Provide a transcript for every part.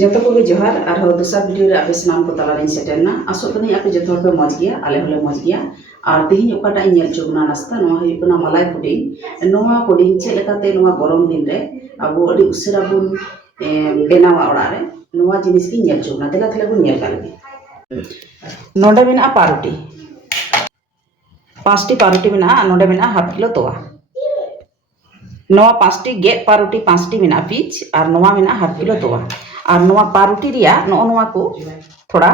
जतो को जोहार और दूसरा वीडियो रे आपे सामान को तलारे सेटरना आसो कनी आपे जतो पे मज गया आले होले मज गया और तेहिन ओकाटा नेल चुगना नास्ता नोआ हुयुकना मलाई पुडिंग नोआ पुडिंग चे लेकाते नोआ गरम दिन रे अबो अडी उसेरा बुन बेनावा ओड़ा रे नोआ जिनिस की नेल चुगना देला थले बुन नेल काले नोडे बिना पारुटी 5टी पारुटी बिना नोडे बिना हाफ किलो तोवा नोआ 5टी गेट पारुटी 5टी बिना पिच और नोआ बिना हाफ किलो तोवा और नोआ पारुटी रिया नो नोआ को थोड़ा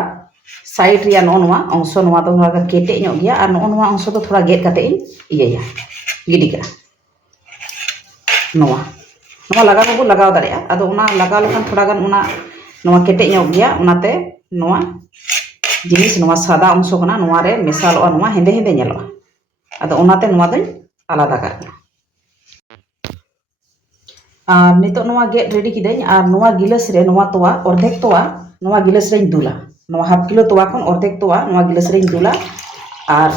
साइड रिया नो नोआ अंश नोआ तो थोड़ा केटे ᱧᱚᱜ गया और नो नोआ अंश तो थोड़ा गेट काते इया गिडी करा नोआ नोआ लगा को लगाव दाड़िया आदो उना लगाव लेखान थोड़ा गान उना नोआ केटे ᱧᱚᱜ गया उनाते नोआ जिनिस नोआ सादा अंश कना नोआ रे मेसालवा नोआ हेंदे हेंदे ñeloa आदो उनाते नोआ दो आलादा करना और नितो नोआ गेट रेडी किदें और नोआ गिलास रे नोआ तोवा अर्धेक तोवा नोआ गिलास रे दुला नोआ हाफ किलो तोवा खन अर्धेक तोवा नोआ गिलास रे दुला और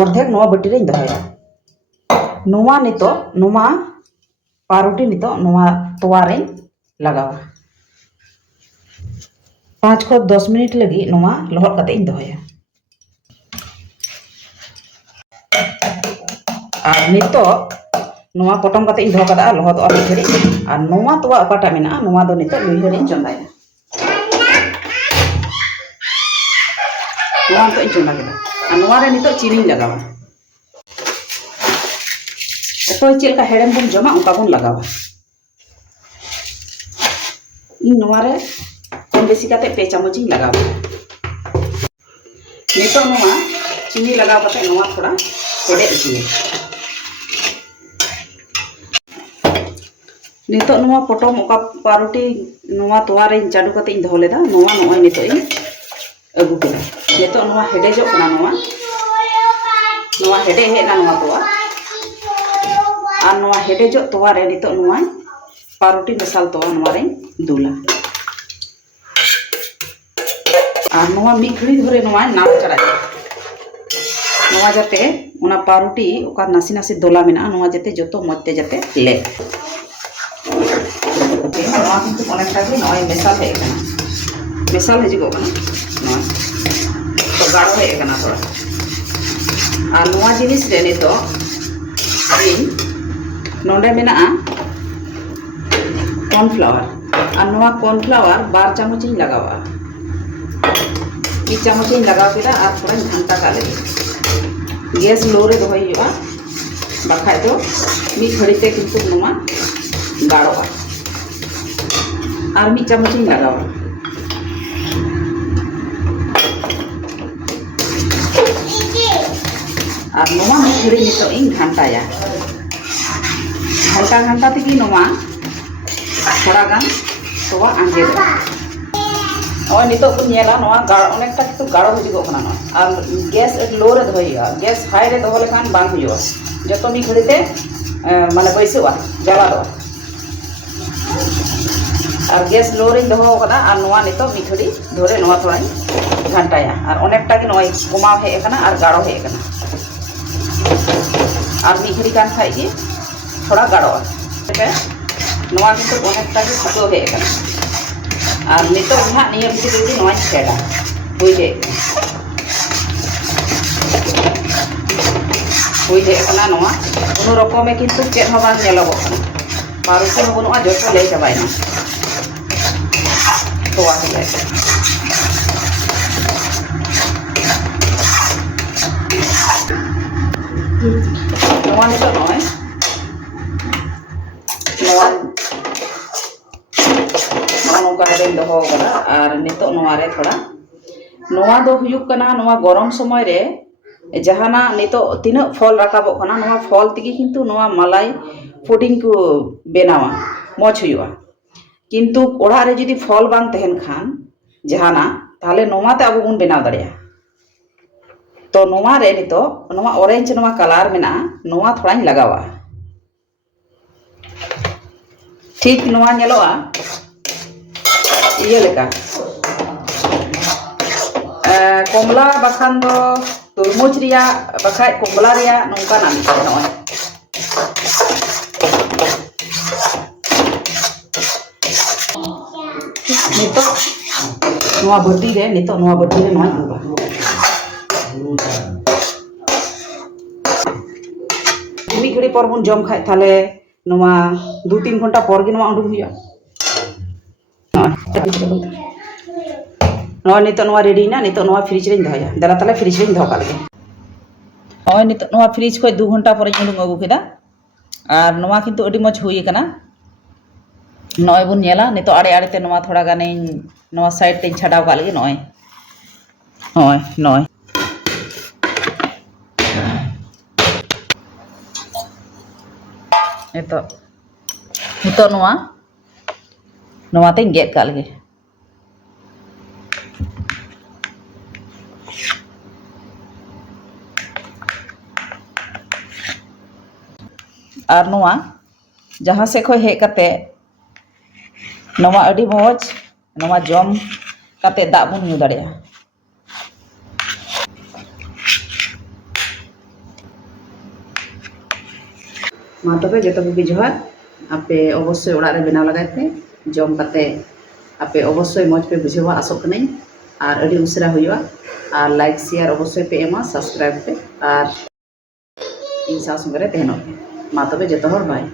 अर्धेक नोआ बटी रे दहया नोआ नितो नोआ पारुटी नितो नोआ तोवा रे लगावा 5 खो 10 मिनट लगी नोआ लहट काते दहया और नितो नोआ पटम काते दो कदा लहद और घड़ी और नोआ तोवा अकाटा मेना नोआ दो नितो लुई घड़ी चंदाया नोआ तो चंदा केदा और नोआ रे नितो चीनी लगावा ओकोय चेलका हेड़म बन जमा उनका बन लगावा इन नोआ रे कम बेसी काते 2 चामच लगावा नितो नोआ चीनी लगाव काते नोआ थोड़ा हेड़े इचिए नितो नोआ पटम ओका पारुटी नोआ तोवा रे चाडू काते दो लेदा नोआ नोआ नितो इन अगु केदा नितो नोआ हेडे जो कना नोआ हेडे हेना नोआ तोवा और नोआ हेडे जो तोवा रे नितो नोआ पारुटी मसाल तोवा नोआ रे दुला और नोआ मी घड़ी धरे नोआ नाम चढ़ाया नोआ जाते उना पारुटी ओका नासी नासी दोला मेना नोआ जाते जतो मते जाते ले नोआ किन्तु अनेकटा गे नोय मेसाल हे कना मेसाल हिजुगो कना नोआ तो गाढ़ो हे कना थोड़ा और नोआ जिनिस रे नितो इन नोंडे मेना कॉर्नफ्लावर और नोआ कॉर्नफ्लावर 2 चामच लगावा 1 चामच लगाव केदा और थोड़ा घंटा का लगे गैस लो रे दोहय हुआ बाखाय तो मी घड़ी ते किन्तु नोआ गाढ़ोआ और 1 चामच लगावा और नोआ मी घड़ी नितो इन घंटाया घंटा घंटा तेगी नोआ थोड़ा गान तोवा आंगे और नितो को नेला नोआ अनेकटा किन्तु गाढ़ो हिजुगो कना नोआ और गैस लो रे दोहय हुआ गैस हाई रे दोहो लेखान बांग हुआ जतो मी घड़ी ते माने बैसोआ जला दो और गैस लो रे दोहो कना और नोआ नितो मी घड़ी धरे नोआ थोड़ा घंटाया और अनेकटा के नोआ कमाव हे कना और गाढ़ो हे कना और मी घड़ी कान खाइ के थोड़ा गाढ़ो नोआ किन्तु अनेकटा के फटो हे कना और नितो ना निया बिति बिति नोआ छेड़ा हुई हे कना नोआ कोनो रकमे किन्तु चेद हो बांग नेलोगो कना पारुटी हो बनुआ जतो ले चाबायना तोवा के नोआ नितो नोय नोआ नोका रे दोहो कना और नितो नोआ रे थोड़ा नोआ दो हुयुक कना नोआ गरम समय रे जहाना नितो तीना फल राकाबो कना नोआ फल तिगी किन्तु नोआ मलाई पुडिंग को बेनावा मज हुयुआ किन्तु ओड़ा रे जदि फल बांग तहन खान जहाना ताहले नोआ ते आबो बुन बेनाव दाड़िया तो नोआ रे नितो नोआ ऑरेंज नोआ कलर मेना नोआ थोड़ाई लगावा ठीक नोआ नेलोआ इया लेका कमला बाखान दो तुरमुज रिया बाखाय कमला रिया नोंका नामी नोय Nito noa bati re noa iuba. Mid घड़ी पर बन जम खाए थाले नोआ 2-3 घंटा पर गे नोआ उडुक हुआ नोआ नितो नोआ रेडी ना नितो नोआ फ्रिज रे दहया दला ताले फ्रिज रे दह काले ओय नितो नोआ फ्रिज खय 2 घंटा पर उडुक अगु केदा आर नोआ किंतु अडी मज हुई kana नोय बन नेला नितो आड़े आड़े ते नोआ थोड़ा गाने नोआ साइड ते छाडाव का लगे नोय नोय नोय नितो नोआ ते गेट का लगे और नोआ जहाँ से खो हे कते नोआ अडी मौज नोआ जम कते दा बन न्यू दाड़िया मा तबे जतो को जोहार आपे अवश्य ओड़ा रे बनाव लगाय पे जम कते आपे अवश्य मौज पे बुझेवा आसो कनै और अडी उसरा हुआ और लाइक शेयर अवश्य पे एमा सब्सक्राइब पे और इन सा संगे रे तेहनो मा तबे जतो हर बाय।